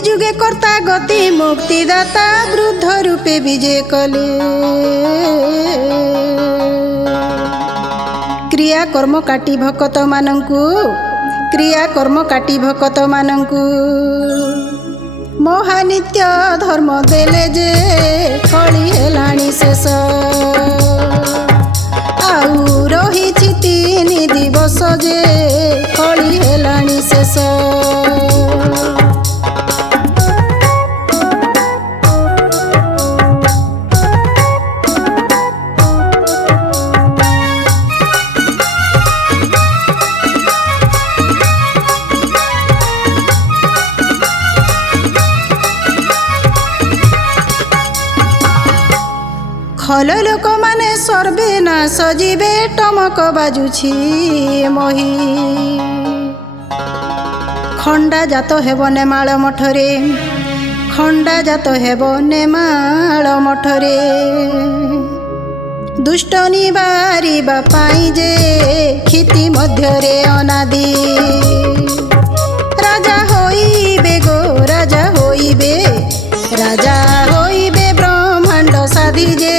जुगे कर्ता गति मुक्तिदाता वृद्ध रूपे विजय कले। क्रिया कर्म काटी भक्त मानंकु क्रिया कर्म काटी भक्त मानंकु महानित्य धर्म देले जे कली हेलाणी शेष। आउ रही तीन दिवस जे कली हेलाणी शेष। खल लोक माने सर्वे नाश जीवे टमक बाजुछि मही। खंडा जात हेब नेमाळ मठरे खंडा जात हेब नेमाळ मठरे। दुष्ट निबारिबा पाई जे क्षिति मध्यरे अनादि। राजा होइबे गो राजा होइबे राजा होइबे ब्रह्मांड साधि जे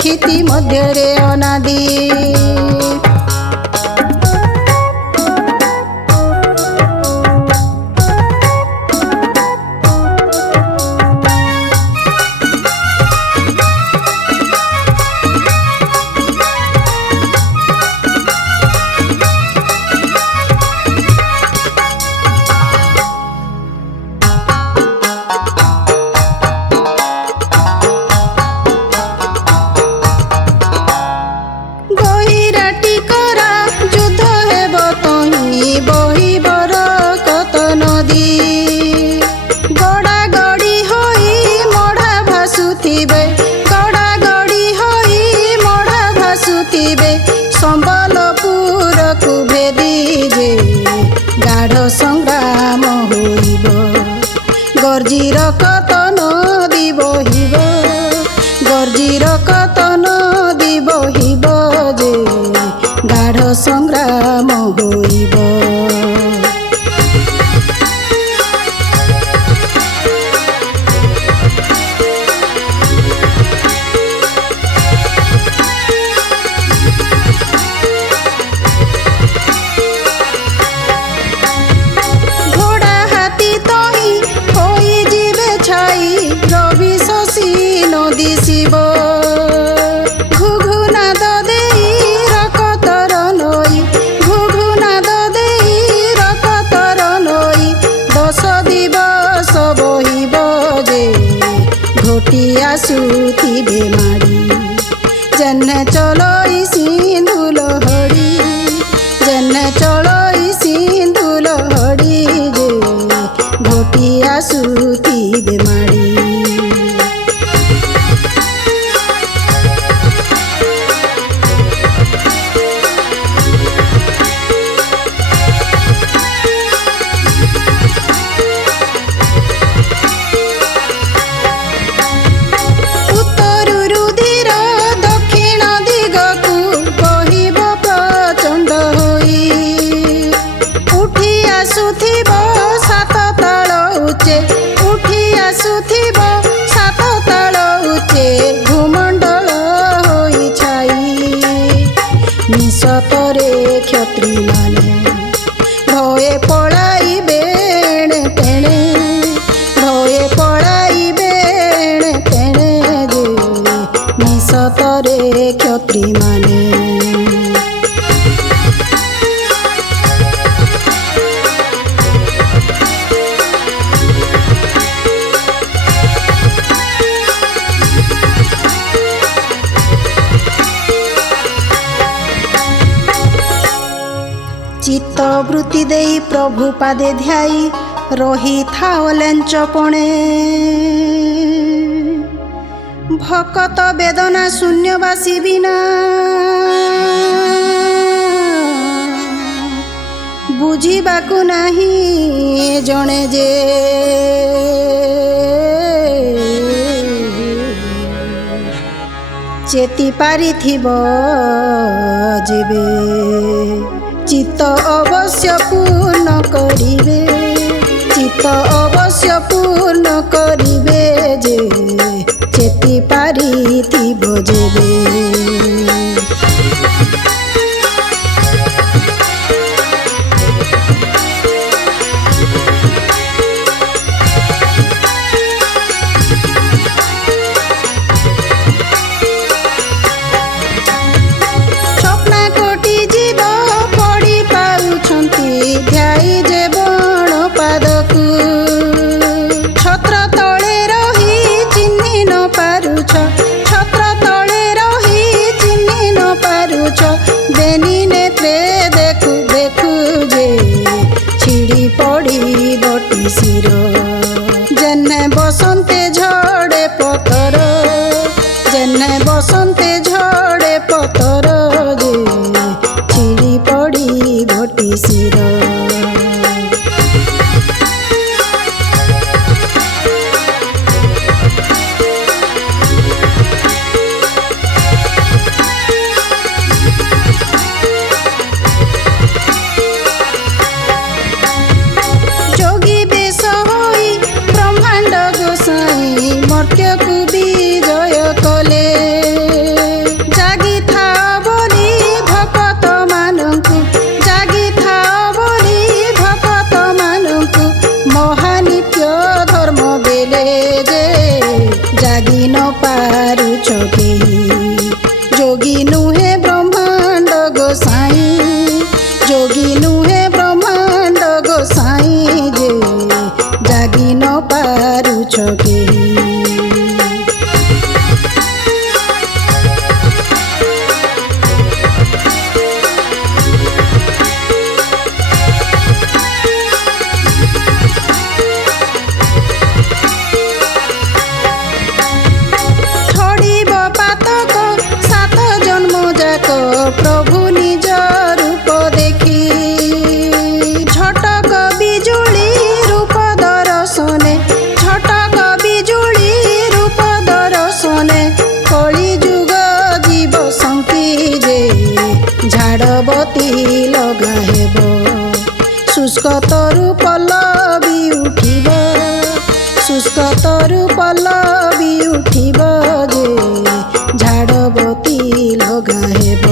क्षिति मध्यरे अनादि। संबलपुर को भेदी जे गाढ़ संग्राम होइब। गर्जीर कतन दी बहिब गर्जीर कतन दी बहिब जे गाढ़ संग्राम होइब। सुथिबे माड़ी जन्ने चलोई सिंधुल हड़ी जन्ने चलोई सिंधुल हड़ी जे घोटिया सुथिबे माड़ी। निशतरे क्षत्री माने भये पड़ाई बेण तेणे भये पड़ाई बेण तेणे जे निशतरे क्षत्री माने। चित्त वृत्ति देई प्रभु पादे ध्याई रही थाओ लेंचपणे। भकत वेदना शून्यवासी बिना बुझिबाकु नाही जणे जे। चेती पारिथिब जेबे चित्त अवश्य पूर्ण करिबे चित्त ତ ଅବଶ୍ୟ ପୂର୍ଣ୍ଣ କରିବେ ଯେ ଚେତି ପାରିଥିବ ଯେବେ। যেনে বসন্তে ঝড়ে পতর, যেনে বসন্তে ঝড়ে পতর যে ছিড়ি পড়ি ঘটি শির। মর্ত্যକୁ ବିଜୟ କଲେ, ଜାଗିଥାଅ ବୋଲି ଭକତମାନଙ୍କୁ, ଜାଗିଥାଅ ବୋଲି ଭକତମାନଙ୍କୁ ମହାନିତ୍ୟ ଧର୍ମ ଦେଲେ ଯେ ଜାଗି ନ ପାରୁଛ କେହି। ଯୋଗୀ ନୁହେଁ ବ୍ରହ୍ମାଣ୍ଡ ଗୋସାଇଁ, ଯୋଗୀ ନୁହେଁ ବ୍ରହ୍ମାଣ୍ଡ ଗୋସାଇଁ ଯେ ଜାଗି ନ ପାରୁଛ କେହି। প্রভু নিজ রূপ দেখি, ঝটক বিজুলি রূপ দর্শনে, ঝটক বিজুলি রূপ দর্শনে কলি যুগ জীব শঙ্কি যে ঝাড়বতী লগা হেব। শুষ্ক তরু পল্লবী উঠিব, শুষ্ক তরু পল্লবী উঠিব যে ঝাড়বতী লগা হেব।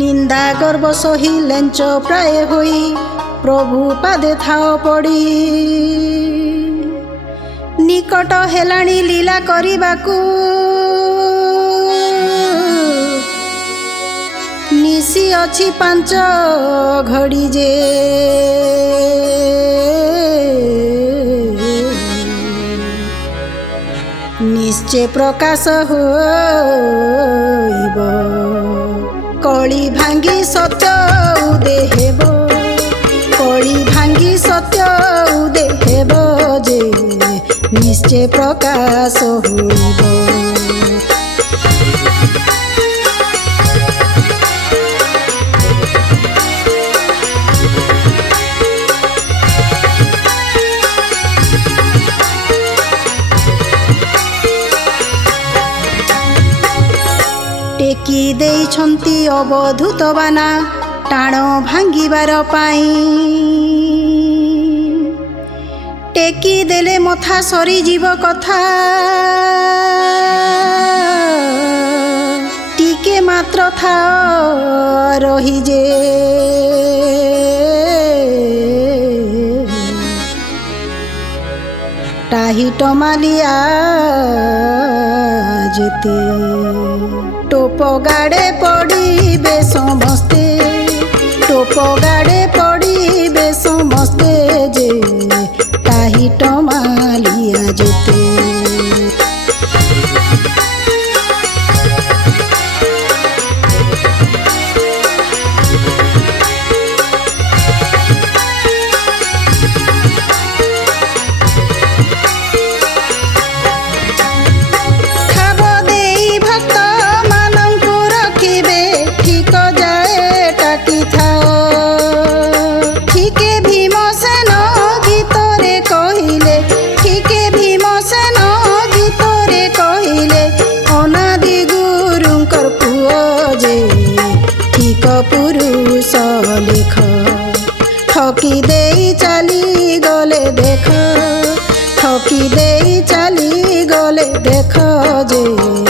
নিন্দা গর্ব সহি লেঞ্চ প্রায় হই প্রভু পাদে থাও পড়ি। নিকট হেলাଣି লীলা କରିବାକୁ, নিশি ଅଛି 5 ଘଡ଼ି ଯେ ନିଶ୍ଚେ ପ୍ରକାଶ ହୋଇବ। କଳି ଭାଙ୍ଗି ସତ୍ୟ ଉଦେ ହେବ, କଳି ଭାଙ୍ଗି ସତ୍ୟ ଉଦେ ହେବ ଯେ ନିଶ୍ଚେ ପ୍ରକାଶ ହୋଇବ। ଟେକି ଦେଇଛନ୍ତି ଅବଧୂତ ବାନା ଟାଣ ଭାଙ୍ଗିବାର ପାଇଁ। ଟେକି ଦେଲେ ମଥା ସରିଯିବ କଥା, ଟିକେ ମାତ୍ର ଥାଅ ରହି ଯେ টাহি টমালিয়া যেতে টোপ গাড়ে পড়িবে সমস্তে, টোপ গাড়ে পড়িবে সমস্তে যে টাহি টমালিয়া যেতে। ঠিকে ଦେଇ ଚାଲି ଗଲେ ଦେଖ ଯେ